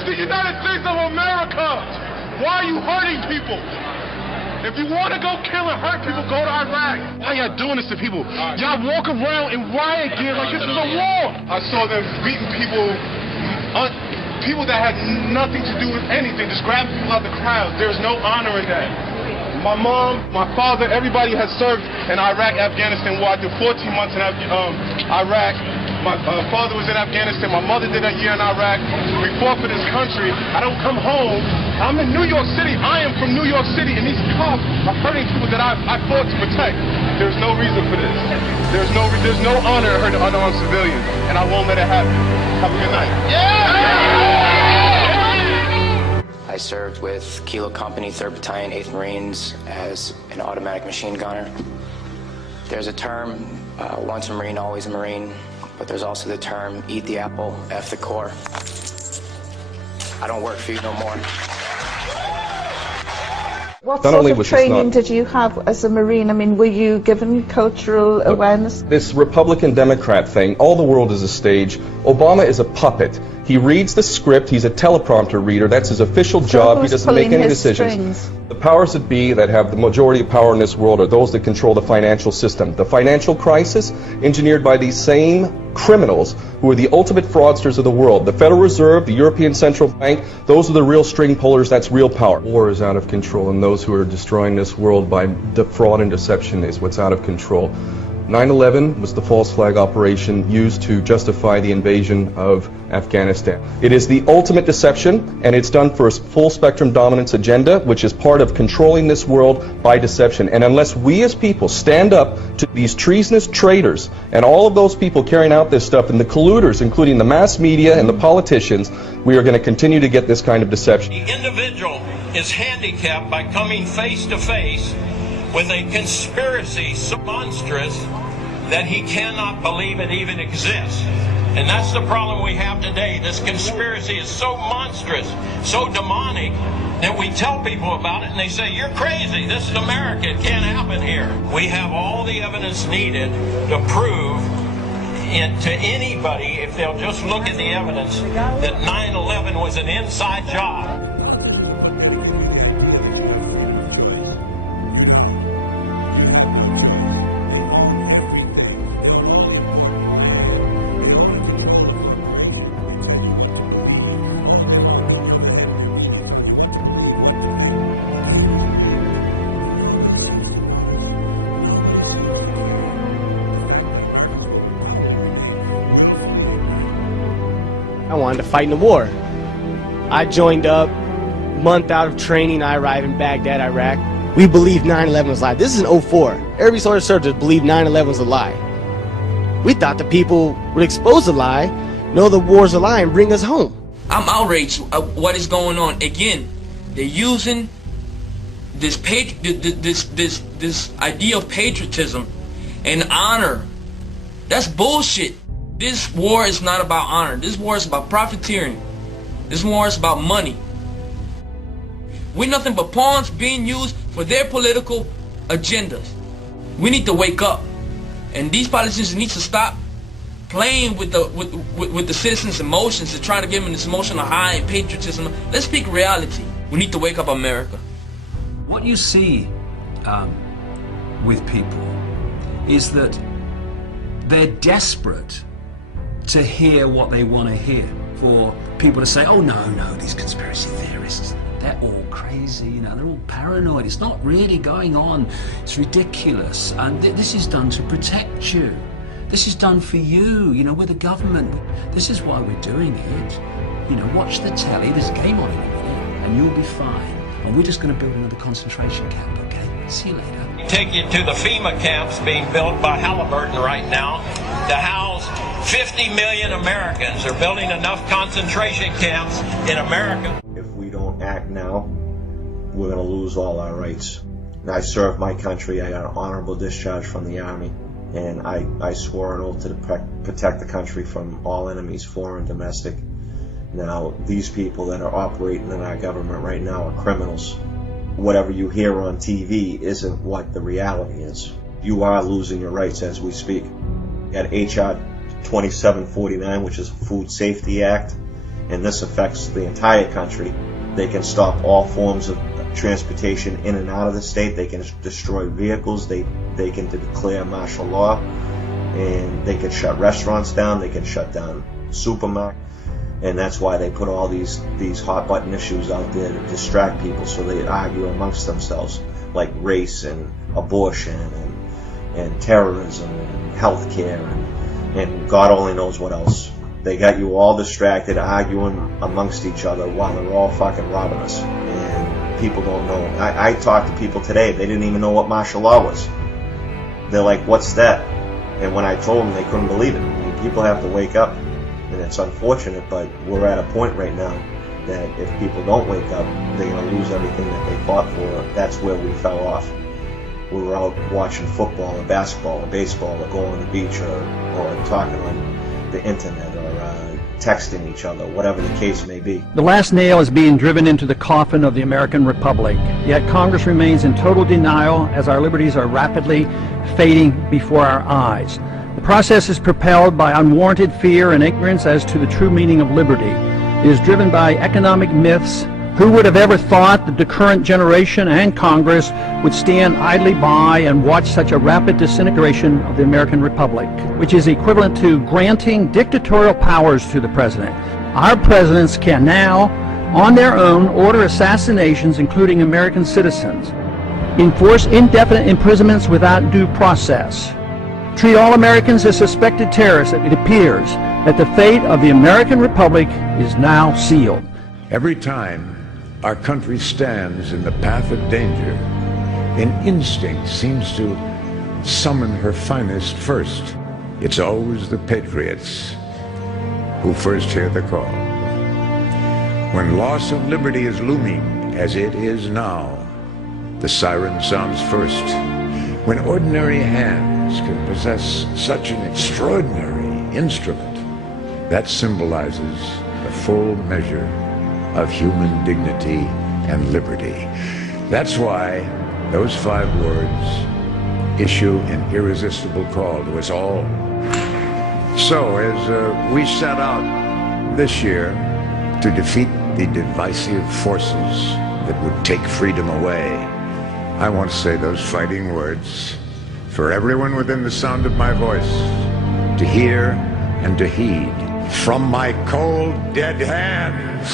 It's the United States of America. Why are you hurting people? If you want to go kill and hurt people, go to Iraq. Why y'all doing this to people? Y'all walk around in riot gear like this is a war. I saw them beating people, people that had nothing to do with anything, just grabbing people out the crowd. There's no honor in that. My mom, my father, everybody has served in Iraq, Afghanistan war. I did 14 months in Iraq. My father was in Afghanistan. My mother did a year in Iraq. We fought for this country. I don't come home. I'm in New York City. I am from New York City, and these cops are hurting people that I fought to protect. There's no reason for this. There's no honor in hurting unarmed civilians, and I won't let it happen. Have a good night. I served with Kilo Company, 3rd Battalion, 8th Marines as an automatic machine gunner. There's a term, once a Marine, always a Marine, but there's also the term, eat the apple, F the core. I don't work for you no more. What sort of training did you have as a Marine? I mean, were you given cultural awareness? This Republican-Democrat thing, all the world is a stage. Obama is a puppet. He reads the script, he's a teleprompter reader, that's his official job, he doesn't make any decisions. Strings? The powers that be that have the majority of power in this world are those that control the financial system. The financial crisis, engineered by these same criminals who are the ultimate fraudsters of the world. The Federal Reserve, the European Central Bank, those are the real string pullers, that's real power. War is out of control, and those who are destroying this world by fraud and deception is what's out of control. 9/11 was the false flag operation used to justify the invasion of Afghanistan. It is the ultimate deception, and it's done for a full spectrum dominance agenda, which is part of controlling this world by deception. And unless we as people stand up to these treasonous traitors and all of those people carrying out this stuff and the colluders, including the mass media and the politicians, we are going to continue to get this kind of deception. The individual is handicapped by coming face to face with a conspiracy so monstrous that he cannot believe it even exists. And that's the problem we have today. This conspiracy is so monstrous, so demonic, that we tell people about it and they say, you're crazy, this is America, it can't happen here. We have all the evidence needed to prove it to anybody, if they'll just look at the evidence, that 9/11 was an inside job. I wanted to fight in the war. I joined up, month out of training, I arrived in Baghdad, Iraq. We believed 9/11 was a lie. This is in 04. Every sort of soldier believed 9/11 was a lie. We thought the people would expose the lie, know the war's a lie, and bring us home. I'm outraged at what is going on. Again, they're using this idea of patriotism and honor. That's bullshit. This war is not about honor. This war is about profiteering. This war is about money. We're nothing but pawns being used for their political agendas. We need to wake up, and these politicians need to stop playing with the citizens' emotions and trying to give them this emotional high and patriotism. Let's speak reality. We need to wake up America. What you see with people is that they're desperate to hear what they want to hear. For people to say, oh no, these conspiracy theorists, they're all crazy, you know, they're all paranoid. It's not really going on. It's ridiculous. And this is done to protect you. This is done for you. You know, we're the government. This is why we're doing it. You know, watch the telly. There's a game on in a minute, and you'll be fine. And we're just going to build another concentration camp, okay? See you later. Take you to the FEMA camps being built by Halliburton right now to house 50 million Americans. They're building enough concentration camps in America. If we don't act now, we're going to lose all our rights. I served my country. I got an honorable discharge from the Army, and I swore an oath to protect the country from all enemies, foreign, domestic. Now, these people that are operating in our government right now are criminals. Whatever you hear on TV isn't what the reality is. You are losing your rights as we speak. You got H.R. 2749, which is a Food Safety Act. and this affects the entire country. They can stop all forms of transportation in and out of the state. They can destroy vehicles. They can declare martial law, and they can shut restaurants down. They can shut down supermarkets, and that's why they put all these hot button issues out there to distract people, so they argue amongst themselves, like race and abortion and terrorism and healthcare and God only knows what else. They got you all distracted, arguing amongst each other while they're all fucking robbing us. And people don't know. I talked to people today, they didn't even know what martial law was. They're like, what's that? And when I told them, they couldn't believe it. I mean, people have to wake up. And it's unfortunate, but we're at a point right now that if people don't wake up, they're going to lose everything that they fought for. That's where we fell off. We were out watching football or basketball or baseball or going on the beach or talking on the internet or texting each other, whatever the case may be. The last nail is being driven into the coffin of the American Republic, yet Congress remains in total denial as our liberties are rapidly fading before our eyes. The process is propelled by unwarranted fear and ignorance as to the true meaning of liberty. It is driven by economic myths. Who would have ever thought that the current generation and Congress would stand idly by and watch such a rapid disintegration of the American Republic, which is equivalent to granting dictatorial powers to the president. Our presidents can now, on their own, order assassinations, including American citizens, enforce indefinite imprisonments without due process, treat all Americans as suspected terrorists. It appears that the fate of the American Republic is now sealed. Every time our country stands in the path of danger, an instinct seems to summon her finest first. It's always the patriots who first hear the call. When loss of liberty is looming, as it is now, the siren sounds first. When ordinary hands can possess such an extraordinary instrument, that symbolizes the full measure of human dignity and liberty. That's why those 5 words issue an irresistible call to us all. So as we set out this year to defeat the divisive forces that would take freedom away, I want to say those fighting words for everyone within the sound of my voice to hear and to heed. From my cold, dead hands,